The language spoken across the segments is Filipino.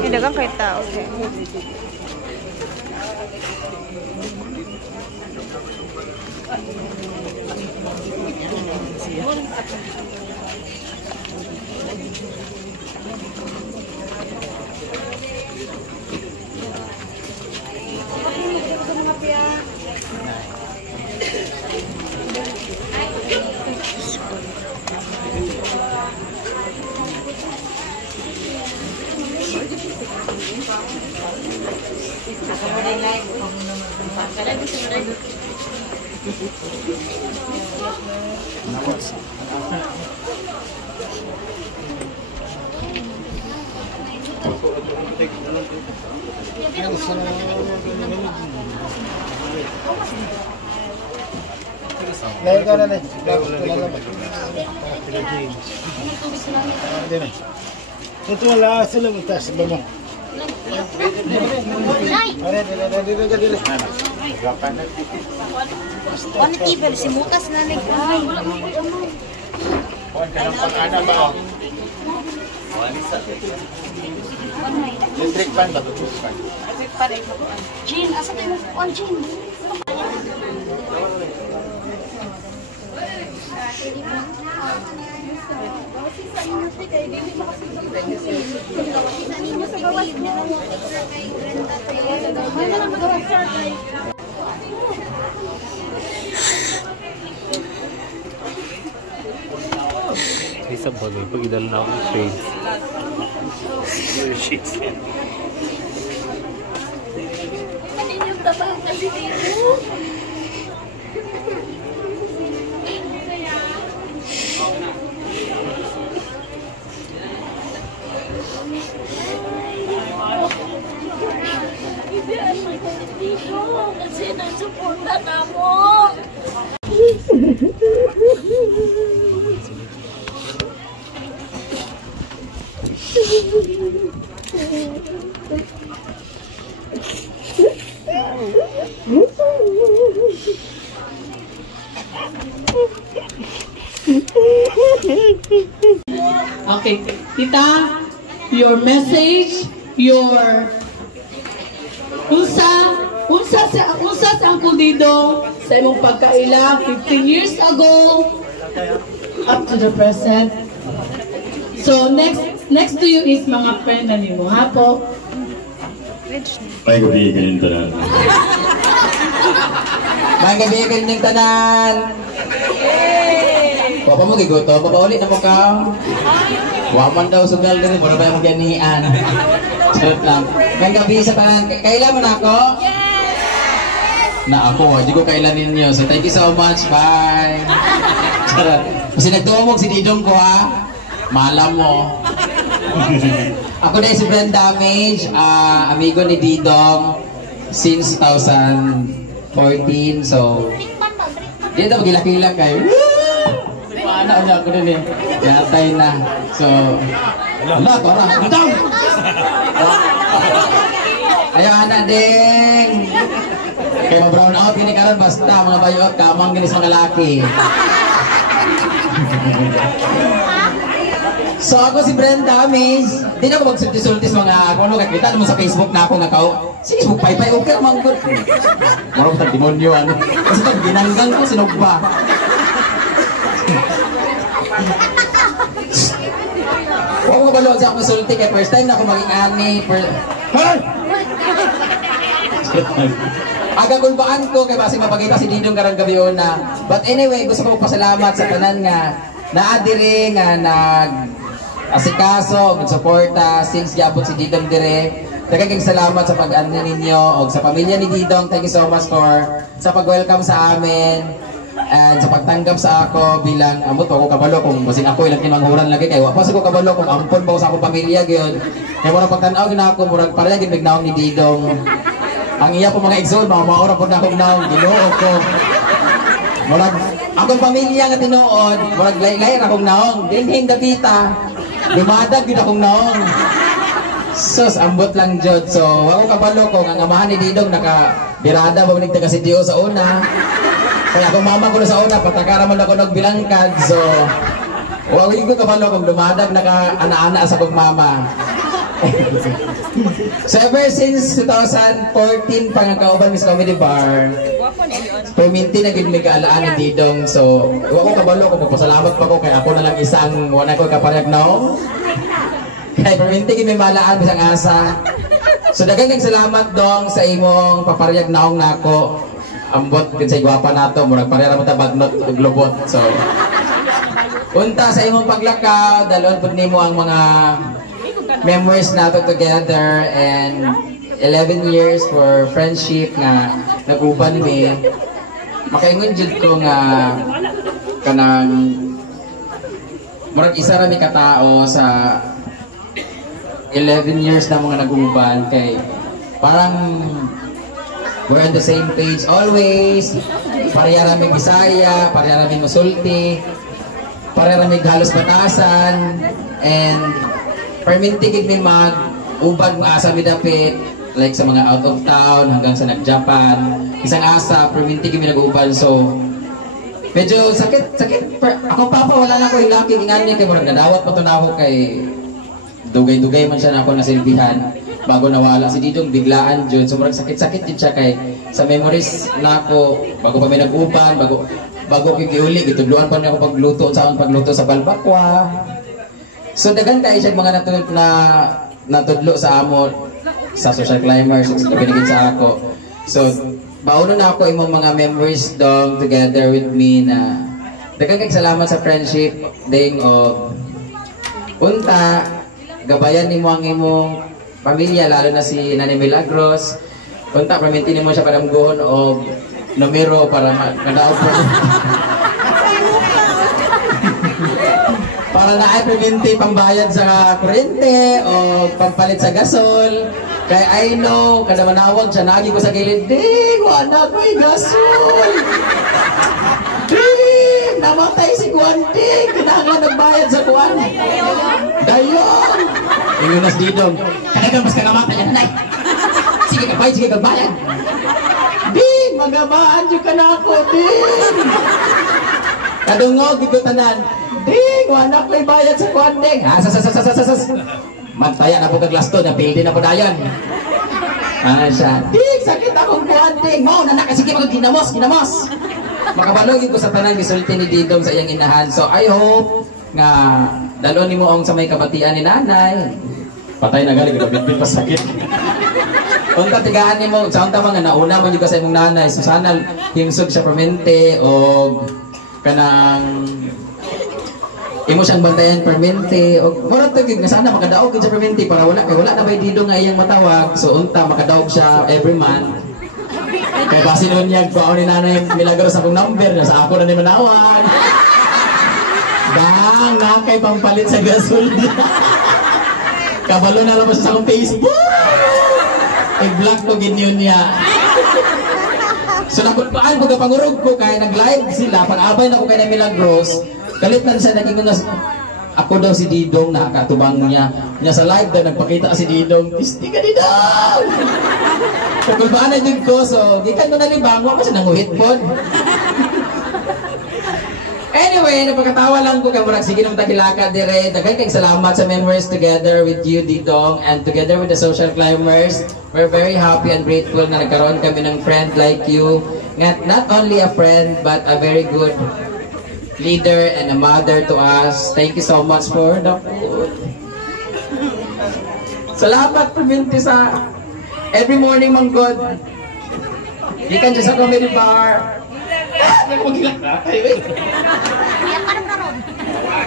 May dagang kay tao. Okay. Lain ka na na. Ito wala sila magtas ba mo? Ano tibel si mutas na nagkay. Kuan ka ng pag-ana ba? Electric fan ba? Electric fan. Jean, asa tayo mo? Jean. Isa bagay pag idal na akong trades. Shit. Ano yung tabang kasi dito? Hindi ano dito kasi nagsuporta na mo. Okay, tita, your message, your unsa sa Uncle Dido sa imong pagkaila 15 years ago up to the present. So next to you is mga friend na nimo, ha po? May gabi kanin tanan. May gabi kanin tanan. Papa mo giguto, papa ulit na mo ka. Waman daw sugal din, mura ba yung ganian? Charot lang. May gabi sa tanan. Kailan mo na ako? Yes! Na ako, hindi ko kailan ninyo. So thank you so much. Bye! Charot. Kasi nagtumog si Didong ko ha. Malam mo. Ako na si Brenda Damage, amigo ni Didong since 2014. So, dito magilak-ilak kayo. Paano niya ako din eh. Natay na. So, wala, tora. Madam! Ayaw na ding. Kaya ma-brown out gini karon basta mga bayot kamang gini sa mga laki. So ako si Brenda Miss. Di na ako magsultis-sultis mga kung ano kakita naman sa Facebook na ako nakaw. Facebook pay-pay okay naman good. Marong tag demonyo ano. Kasi pag ginanggang ko sinugba. Huwag mo balon sa akong sulti kaya first time na ako maging ani. Agagulbaan ko kaya basi mapagita si Didong karang gabiyon na. But anyway, gusto ko magpasalamat sa tanan nga naadiri nga nag-asikaso, nag-suporta, since gyapon si Didong dire. Daghang salamat sa pag-ano ninyo o sa pamilya ni Didong. Thank you so much for sa pag-welcome sa amin. And sa pagtanggap sa ako bilang amot ako kabalo kung basing ako ilang timanghuran lagi kay wa pa sa ko kabalo kung ampon ba sa akong pamilya gyud. Kaya murag pagtan-aw gina ako murag para gyud bignaon ni Didong. Ang iya po mga exol mga maora po na akong naon Ginoo ko. Murag akong pamilya nga tinuod murag laylay ra akong naon dinhing dapita. Dumadag gyud akong naon. Sus ambot lang jud. So wa ko kabalo kung ang amahan ni Didong naka birada ba ning taga CDO sa una. Kaya kung mama ko na sa una, patakara mo na ako nagbilangkad. So, Huwag ko kabalo kung dumadag naka-ana-ana sa pagmama. So ever since 2014 pangakauban Miss Comedy Bar, perminti na gid may kaalaan ni Didong. So huwag ko kabalo kung magpasalamat pa ko kay ako na lang isang wala ko kaparehag no. Kay perminti gid may malaan bisang asa. So daghang salamat dong sa imong paparehag naong nako. Ambot kin sa gwapa nato murag pareha mo ta bagnot ug lubot. So unta sa imong paglakaw dalon pud nimo ang mga memories nato together and 11 years for friendship nga nag-uban mi. Makaingon jud ko nga kanang murag isa ra mi ka tao sa 11 years na mga nag-uban kay parang we're on the same page always. Pareha ra mi Bisaya, pareha ra mi Musulti, pareha ra mi halos batasan and permintigid mi mag-ubad mga asa mi dapit like sa mga out of town hanggang sa nag-Japan. Isang asa, permintigid mi nag-ubad. So medyo sakit. Ako papa wala na ko ilaki ingan niya kay murag nadawat pa to na ako kay dugay-dugay man siya na ako nasilbihan bago nawala si Didong biglaan jud. So murag sakit-sakit din siya kay sa memories na ako bago pa may nag-uban, bago ko giuli gitudloan pa niya ako pagluto sa balbakwa. So daghan kay siya mga natudlo sa amo sa social climbers sa binigid sa ako. So bauno na ako imong mga memories dong together with me na daghan kay salamat sa friendship ding of unta gabayan nimo ang imong pamilya lalo na si Nani Milagros. Unta perminti nimo siya padamgohon og numero para makadaog para na ay perminti pambayad sa kuryente o pampalit sa gasol. Kay I know, kada manawag siya, nagi ko sa gilid, Ding, wala ko'y gasol. Ding, namatay si Kuan, Ding, kinahanglan nagbayad sa Kuan. Dayon. Ingon nas Didong, kanagang mas kagamatay yan, Nay. Sige kapay, sige kagbayad. Ding, magamaan yung ka na ako, Ding. Kadungog, igutanan. Ding, wala ko'y bayad sa Kuan, Ding. Magtaya na po kaglasto, napildi na po dayan. Siya, Ding, sakit akong Kuan, Ding. Mau, nanak, sige mag-ginamos. Makabalogin ko sa tanang gisulti ni Didong sa iyang inahan. So I hope nga dalon nimo ang sa may kabatian ni nanay. Patay na gali gabit pa sakit. Unta tigaan nimo sa unta mga nauna man juga sa imong nanay. So sana himsog siya permente o kanang imo siyang bantayan permente o murag tagig nga sana makadaog sa permente para wala na bay Didong nga iyang matawag. So unta makadaog siya every month. Kaya kasi noon niya ko ni nanay Milagros akong number na sa ako na ni manawag. Bang, nakay pampalit sa gasol. Kabalo na naman sa akong Facebook. I-block ko ginyon niya. So napunpaan ko kapangurog ko kaya nag-live sila. Pag-abay na ko kay na Milagros. Galit na siya naging ako daw si Didong na katubang niya. Niya sa live daw nagpakita si Didong. Pisti ka Didong! Pagkulbaan na yun ko. So di ka nung nalibang. Wala siya nanguhit po. Anyway, napagkatawa lang ko kay murag sige nang takilaka dire. Daghang kay salamat sa memories together with you Didong and together with the social climbers. We're very happy and grateful na nagkaroon kami ng friend like you. Not only a friend but a very good leader and a mother to us. Thank you so much for the food. Salamat perminti sa every morning Mang God. Ikan sa comedy bar.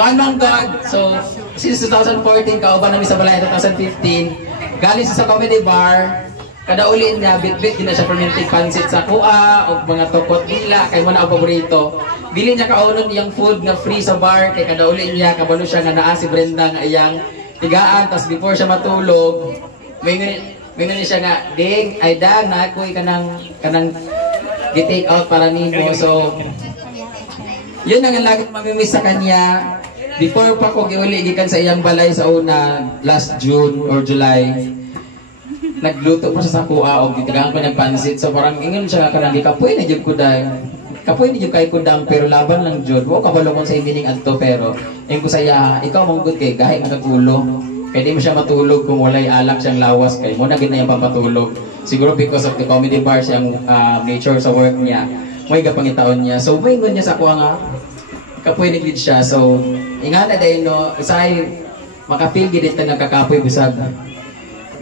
One Mang God. So since 2014 kauban namin sa Balay 2015. Galing sa comedy bar. Kada uli niya bit-bit din na siya perminti pansit sa kuha o mga tokot dila kay mo na ang paborito. Dili niya kaunon iyang food nga free sa bar kay kada uli niya kabalo siya nga naa si Brenda nga iyang tigaan tas before siya matulog may siya nga Ding ay dang na kuy kanang gi-take out para nimo. So yun ang lagi mamimiss sa kanya. Before pa ko giuli gikan sa iyang balay sa una last June or July. Nagluto pa siya sa kuha o gitigaan ko ng pansit. So parang ingon siya kanang gikapoy na jud ko dai. kapoy ni kay kundang pero laban lang jud. Wa kabalo kon sa imining adto pero ing ko saya ikaw mong good kay gahi magatulo. Kaya di mo siya matulog kung walay alak siyang lawas kay mo na gid na yung pampatulog. Siguro because of the comedy bar siyang nature sa work niya. May gapangitaon niya. So moingon niya sa ako nga kapoy ni gid siya. So ingana dahil no usay makapil gid ito nagkakapoy bisag.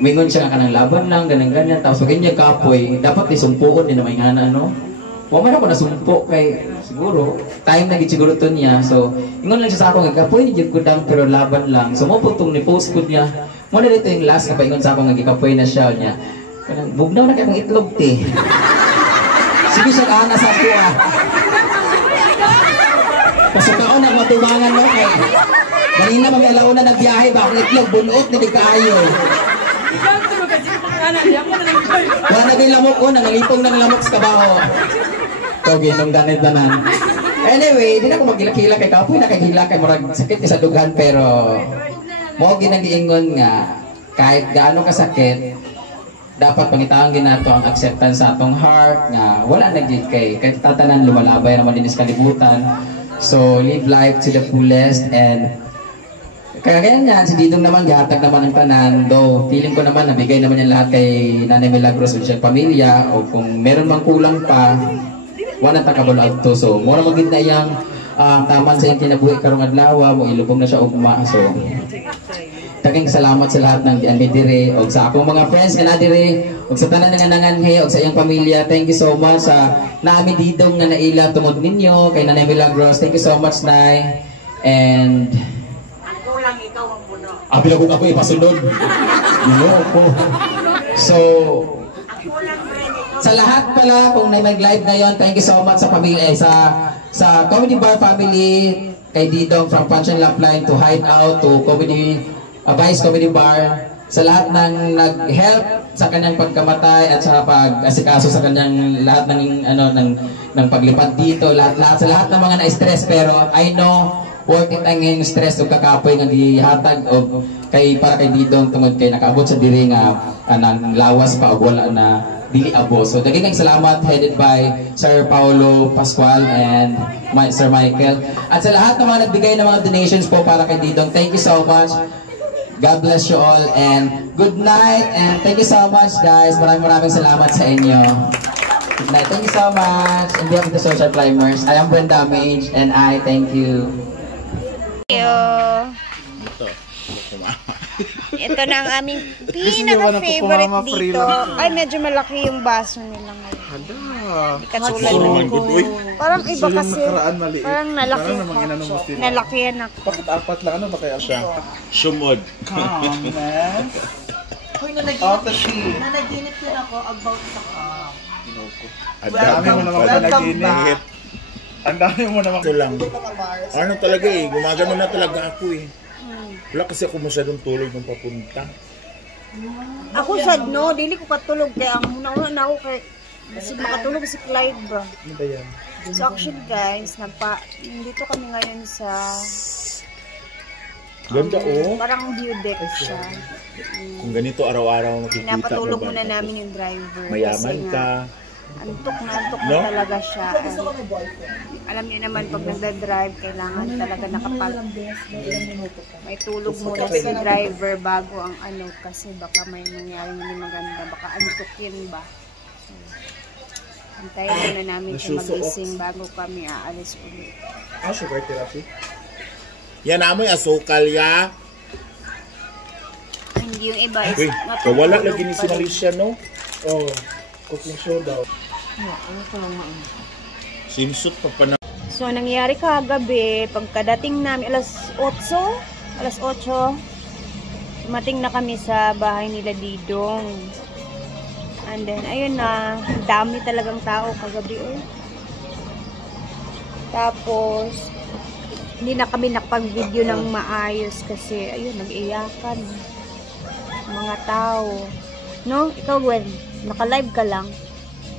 Moingon siya nga kanang laban lang ganang-ganyan tapos pag niya kapoy dapat isumpuon din na may ngana no. Wa man ako nasumpo kay siguro time na gid siguro to niya. So ingon lang siya sa ako nga kapoy ni jud ko dang pero laban lang. So mo putong ni post ko niya. Mo na dito yung last na paingon sa ako nga gikapoy na siya niya. Kanang bugnaw na kay akong itlog te. Sige siya ana sa ako ah. Pasukaon ang matubangan no kay. Ganina may alauna nagbiyahe ba akong itlog bunuot ni kaayo. Wala na kay lamok ko nangalipong ng lamok sa kabaho. Okay, nung ganit-ganan. Anyway, di na ako magilakila kay kapoy na kay hila kay murag sakit sa dughan pero mo ginagiingon nga kahit gaano kasakit dapat pangitaon ginato ang acceptance sa atong heart nga wala na gid kay tatanan lumalabay naman din sa kalibutan. So live life to the fullest and kaya ganyan si Didong naman gihatag naman ang tanan do feeling ko naman nabigay naman yan lahat kay Nanay Milagros sa siyang pamilya o kung meron mang kulang pa wala ta kabalo adto so mura magid na yang taman sa iyang kinabuhi karong adlaw mo ilubong na siya ugma so daghang salamat sa lahat ng diani dire og sa akong mga friends nga na dire og sa tanan nga nanganhi og sa iyang pamilya. Thank you so much sa naami Didong nga naila tungod ninyo kay Nanay Milagros. Thank you so much Nay and ako lang ikaw ang puno. Abi lang ako ipasunod. Ko. So sa lahat pala kung nag-live ngayon, thank you so much sa pamilya sa Comedy Bar family kay Didong from Punch and Lapline to Hideout to Comedy Vice Comedy Bar sa lahat ng nag-help sa kanyang pagkamatay at sa pag-asikaso sa kanyang lahat ng paglipad dito sa lahat ng mga na-stress pero I know worth it ang yung stress o kakapoy nga gihatag o kay para kay Didong tungod kay nakaabot sa diri nga nang lawas pa og wala na dili abo. So daghang salamat headed by Sir Paulo Pascual and Sir Michael at sa lahat ng mga nagbigay ng mga donations po para kay Didong. Thank you so much. God bless you all and good night and thank you so much guys. Maraming salamat sa inyo. Good night. Thank you so much. On behalf of the Social Climbers, I am Brent Damage and I thank you. Ito na ang aming pinaka-favorite dito. Ay, medyo malaki yung baso nila ngayon. Hindi katulad ng parang iba kasi. Parang nalaki. Nalakihan ako. Bakit apat lang? Ano ba kaya siya? Sumod. Hoy, nanaginip din ako about sa Ang dami mo naman panaginip. Ang dami mo naman. Ito lang. Ano talaga eh. Gumagano na talaga ako eh. Wala kasi ako masyadong tulog ng papunta. Ako sad no, dili ko katulog kaya ang una na ako kay kasi makatulog si Clyde ba. Ano ba yan? So actually guys, dito kami ngayon sa ganda parang view deck siya. Kung ganito araw-araw makikita mo. Pinapatulog muna namin yung driver. Mayaman ka. Antok na talaga siya. Alam niyo naman pag nagda-drive, kailangan talaga may tulog muna si driver bago ang kasi baka may nangyaring hindi maganda, baka antukin ba. So, antayin muna namin siya magising bago kami aalis ulit. Sugar therapy? Yan amoy asukal ya. Hindi yung iba is wala lagi ni si Marisha no? Oh, cooking show daw. Simsut pa na. So, nangyari kagabi, pagkadating namin, alas 8, dumating na kami sa bahay nila Didong. And then, ayun na, dami talagang tao kagabi. Tapos, hindi na kami nakapag-video ng maayos kasi, ayun, nag-iyakan. Mga tao. No? Ikaw, Gwen, naka-live ka lang.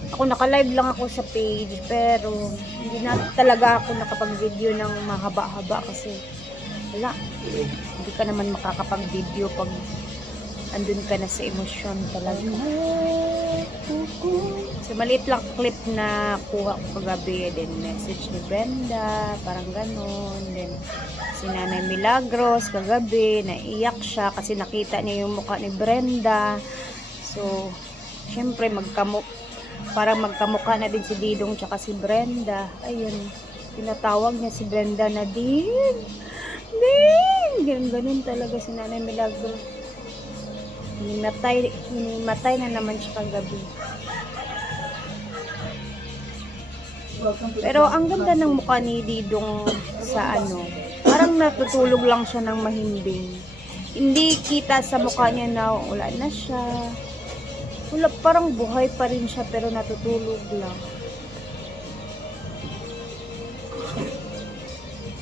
Ako naka-live lang ako sa page pero hindi na talaga ako nakapag-video ng mahaba-haba kasi wala. Hindi ka naman makakapag-video pag andun ka na sa emosyon talaga. So, maliit lang clip na kuha ko kagabi. Then, message ni Brenda. Parang ganun. Then, si Nanay Milagros kagabi. Naiyak siya kasi nakita niya yung mukha ni Brenda. So, syempre, parang magkamukha na din si Didong tsaka si Brenda. Ayun. Tinatawag niya si Brenda na din. Ganun talaga si Nanay Milagros. Hinimatay na naman siya kagabi. Pero ang ganda ng mukha ni Didong sa parang natutulog lang siya ng mahimbing. Hindi kita sa mukha niya na wala na siya. Wala, parang buhay pa rin siya pero natutulog lang.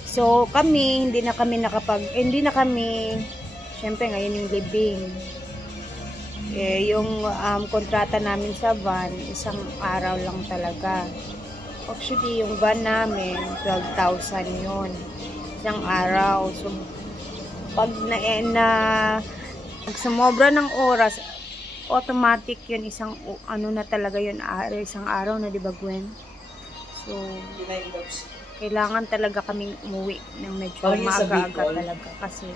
So kami, hindi na kami, syempre ngayon yung living. Yung kontrata namin sa van, isang araw lang talaga. Actually, yung van namin, 12,000 yun. Isang araw. So, pag sumobra ng oras, automatic yun, isang araw na, di ba Gwen? So, kailangan talaga kaming umuwi ng medyo maaga-aga talaga. Kasi,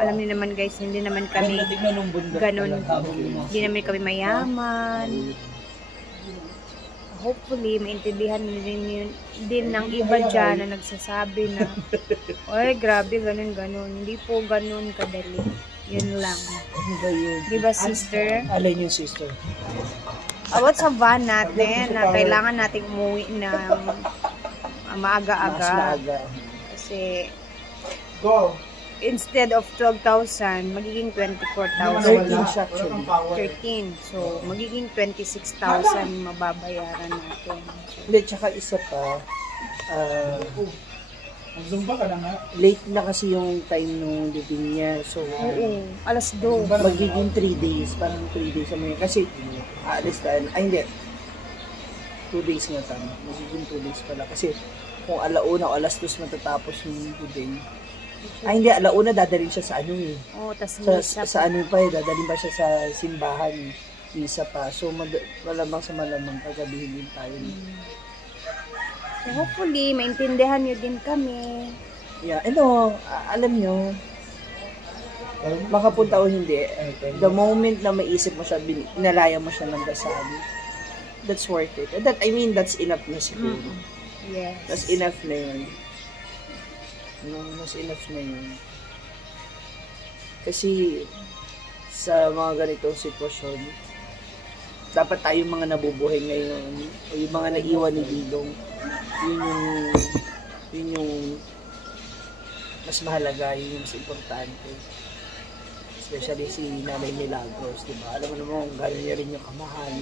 alam niyo naman guys, hindi naman kami ganun, hindi naman kami mayaman. Hopefully, maintindihan din ng iba dyan na nagsasabi na, oy, grabe, ganun. Hindi po ganun kadali. Yun lang. Diba, sister? Alin yung sister? About sa van natin, na kailangan nating umuwi ng maaga-aga. Kasi, instead of 12,000, magiging 24,000. 13. So, magiging 26,000 mababayaran natin. Hindi, tsaka isa pa, late na kasi yung time nung living niya. So, alas 2. Magiging 3 days. Parang 3 days naman yun. Kasi, aalis tayo. Ay, hindi. 2 days nga tama. Magiging 2 days pala. Kasi, kung alauna o alas 2 matatapos yung living, ay, hindi, alauna dadalhin siya sa sa dadalhin ba siya sa simbahan, misa pa. So, malamang sa malamang kagabihin din tayo. So, hopefully, maintindihan nyo din kami. Yeah, alam nyo, makapunta o hindi, the moment na maisip mo siya, inalaya mo siya ng dasal, that's worth it. That's enough na siguro. Yes. That's enough na yun. Mas enough na yun. Kasi sa mga ganitong sitwasyon, dapat tayong mga nabubuhay ngayon o yung mga naiwan ni Didong, yun yung mas mahalaga, yun yung mas importante. Especially si Nanay Milagros, diba? Alam mo naman kung gano'n niya rin yung kamahal.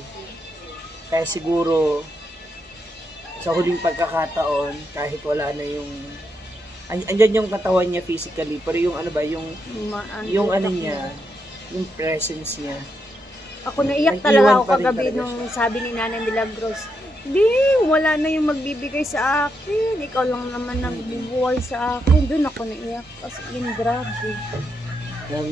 Kaya siguro sa huling pagkakataon, kahit wala na yung andyan yung katawan niya physically, pero yung yung presence niya. Ako naiyak talaga ako kagabi nung sabi ni Nanay Milagros, wala na yung magbibigay sa akin. Ikaw lang naman nagbubuhay sa akin. Doon ako naiyak. Kasi grabe.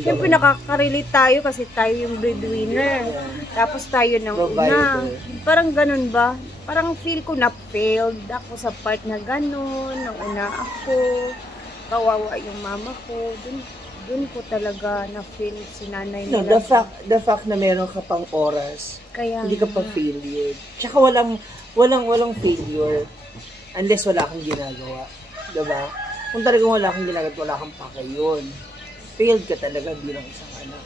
Siyempre nakaka-relate tayo kasi tayo yung breadwinner. Tapos tayo ng una. Parang ganun ba? Parang feel ko na failed ako sa part na ganun. Nung una ako, kawawa yung mama ko. Doon ko talaga na-feel si Nanay nila. No, the fact na meron ka pang oras, kaya hindi ka pa failure. Tsaka walang failure unless wala kang ginagawa. Diba? Kung talagang wala kang ginagawa, wala kang pakayon. Failed ka talaga bilang isang anak.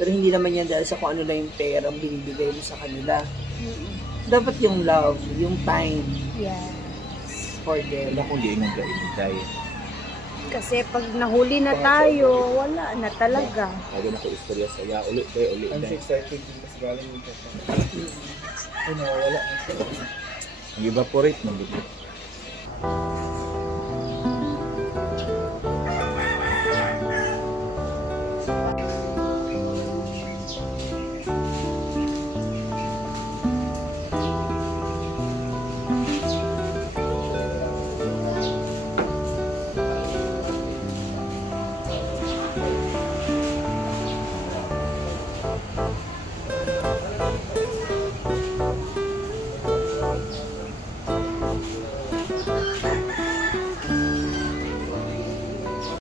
Pero hindi naman yan dahil sa kung ano lang yung pera ang binibigay mo sa kanila. Dapat yung love, yung time. Yes. For them. Wala kong liingan ka inintay. Kasi pag nahuli na tayo, wala na talaga. Lagi na ko istorya sa ulit. I'm 6:30 mas galing yung wala. Ang evaporate, nandito.